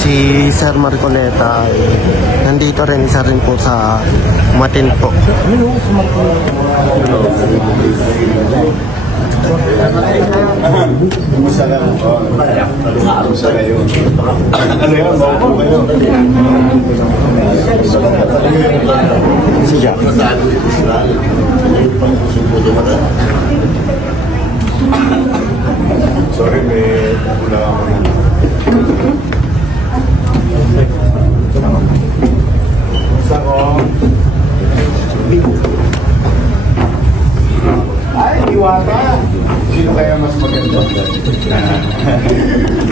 Si Sir Marcoleta ay nandito rin, isa rin po sa Matin po. Sorry, may wala ako rin. Basta ko. Ay, Diwata. Sino kaya mas maganda?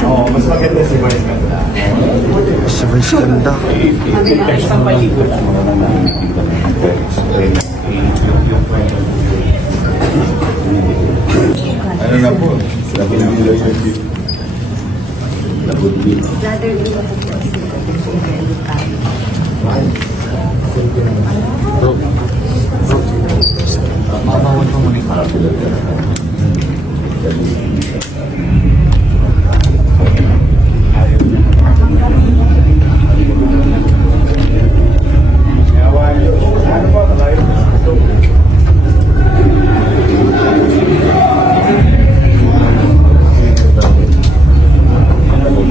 Oo, mas maganda si Vice Ganda. Si Vice Ganda. Isang palikod. Ano na po? Sabi ng loyalty. Labudbi. Brother, di ba po Mabawal pa muli. Ano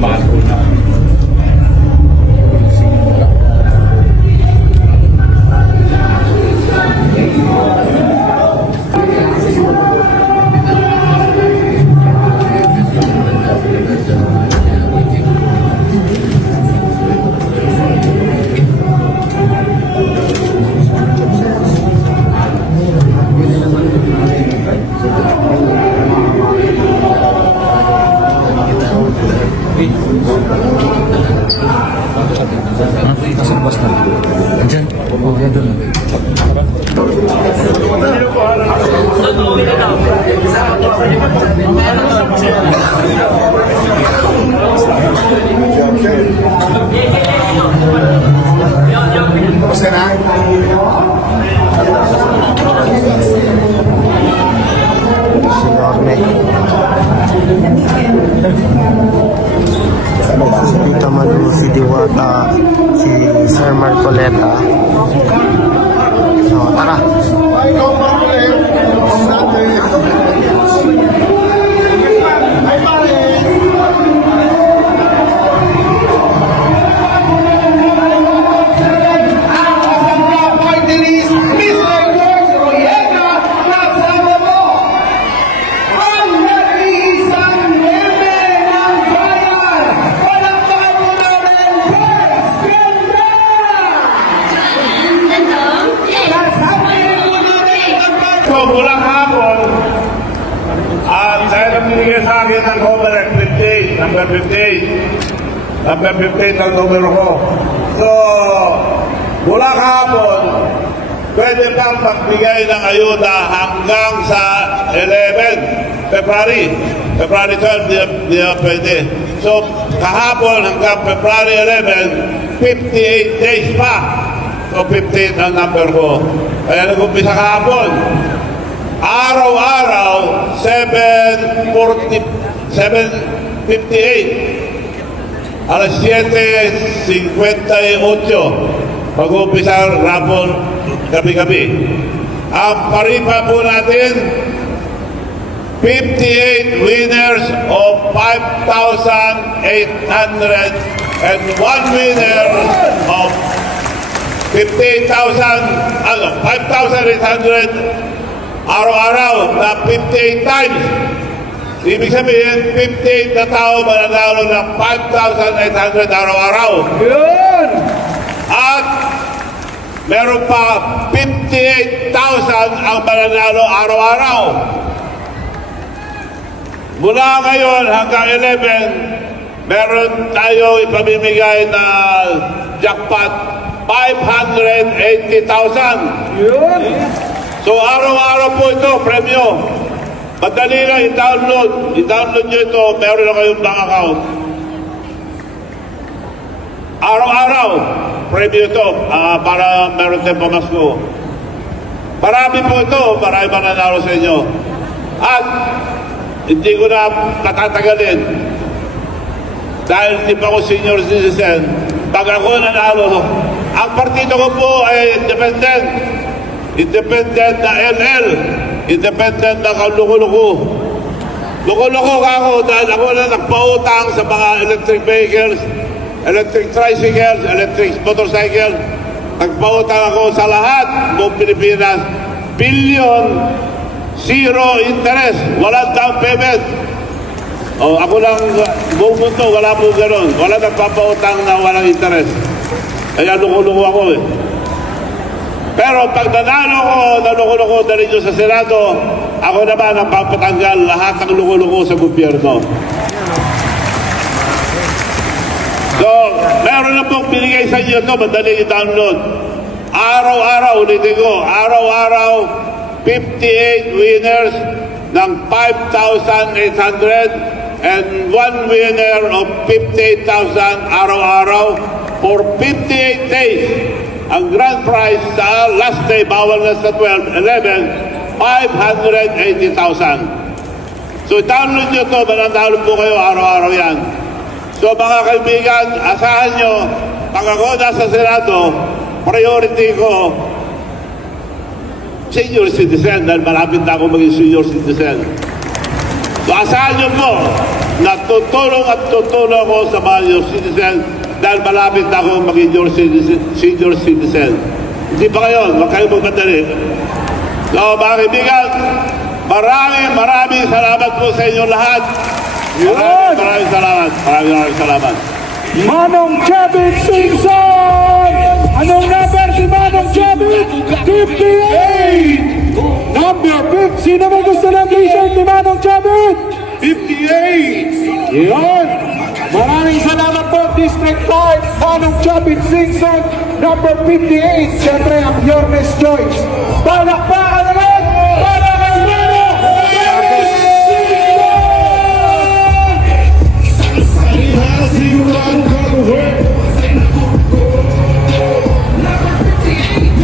ba? Nasa labas na. Andyan. Oo, yan doon. Tapos ka na? Si Norme. Si Tita Manu, si Diwata, si Sir Marcoleta. So, tara. Ay, ikaw Marcoleta. Ay, pare. Mulang hapon at dahil ang binigay sa akin ng cover at 58, number 58 ang numero ko. So, mula kahapon, pwede pang magbigay ng ayuda hanggang sa 11 February. February 12, di na pwede. So, kahapon hanggang February 11, 58 days pa. So, 58 ang number ko. Kaya nag-umpisa kahapon. Araw-araw, 7:58. Alas 7:58. Mag-umpisa rapon gabi-gabi. Ang paripa po natin, 58 winners of 5,800 and 1 winner of 5,800 araw-araw na 58 times. Ibig sabihin, 58 na tao mananalo ng 5,800 araw-araw. Yun! At meron pa 58,000 ang mananalo araw-araw. Mula ngayon hanggang 11, meron tayo ipamimigay na jackpot 580,000. Yun! So araw-araw po ito, premyo. Madali lang i-download. I-download nyo ito, meron na kayong bank account. Araw-araw, premyo ito para meron tayong pamasko. Marami po ito, marami mananalo sa inyo. At hindi ko na natatagalin. dahil di pa ako senior citizen, pag ako nanalo, ang partido ko po ay independent. Independent na LL. Independent na Luko-Luko. Luko-Luko ako dahil ako na nagpautang sa mga electric vehicles, electric tricycles, electric motorcycles. Nagpautang ako sa lahat ng Pilipinas. Billion, zero interest, walang down payment. O, ako lang, buong mundo, wala po gano'n. Wala nagpapautang na walang interest. Kaya luko-luko ako eh. Pero pag nanalo ko, naluko-luko dali nyo sa Senado, ako naman ang papatanggal lahat ng luko-luko sa gobyerno. So, meron na pong binigay sa inyo ito, madali i-download. Araw-araw, ulitin ko, araw-araw, 58 winners ng 5,800 and one winner of 58,000 araw-araw for 58 days. Ang grand prize sa last day, bawal na sa 12, 11, 580,000. So, download nyo ito, manandalo po kayo araw-araw yan. So mga kaibigan, asahan nyo, pag ako nasa Senado, priority ko, senior citizen, dahil malapit na ako maging senior citizen. So asahan nyo po, na tutulong at tutulong ako sa mga senior citizen, dahil malapit na ako maging senior citizen. Hindi pa kayo, huwag kayo magmadali. So mga kaibigan, maraming salamat po sa inyo lahat. Maraming salamat. Maraming salamat. Manong Chavit Singson! Anong number si Manong Chavit? 58! Number 50! Sino may gusto ng t-shirt ni Manong Chavit? 58! Yun! Maraming salamat po, District 5, Manong Chavit Singson, number 58. Siyempre, ang Yormes Choice. Palakpakan naman! Para kay Manong Chavit Singson! Sigurado ka mo,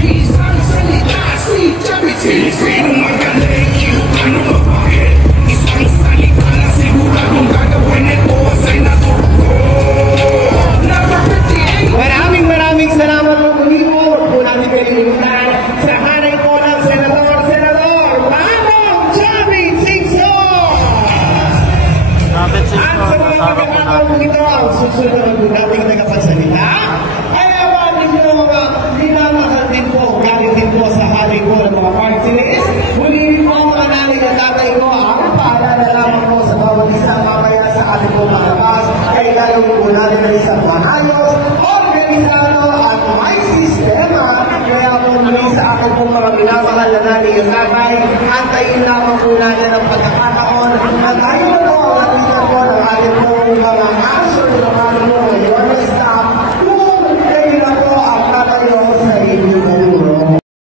isang salita si Chavit Singson. Magaling yung ano mapakit. Isang salita na siguradong gagawin ito sa senador ko. Maraming salamat po muli po. Huwag po namin kalilimutan sa hanay po ng Senador Manong Chavit Singson. At sa mga pagkakataon po ito, ang susunod po nating tagapagsalita ay awan din po mga minamahal din po, galing din po sa hanay po ng mga party list. Muli po mga nanay at tatay ko, ang paalala lamang po sa bawat isang mamaya sa ating po malabas ay gagawin po natin na isang maayos, organisado at may sistema. Kaya po muli sa akin po mga minamahal na nanay at tatay, antayin lamang po natin ang pagkakataon at ayun po ang ating po ng ating po mga action na mga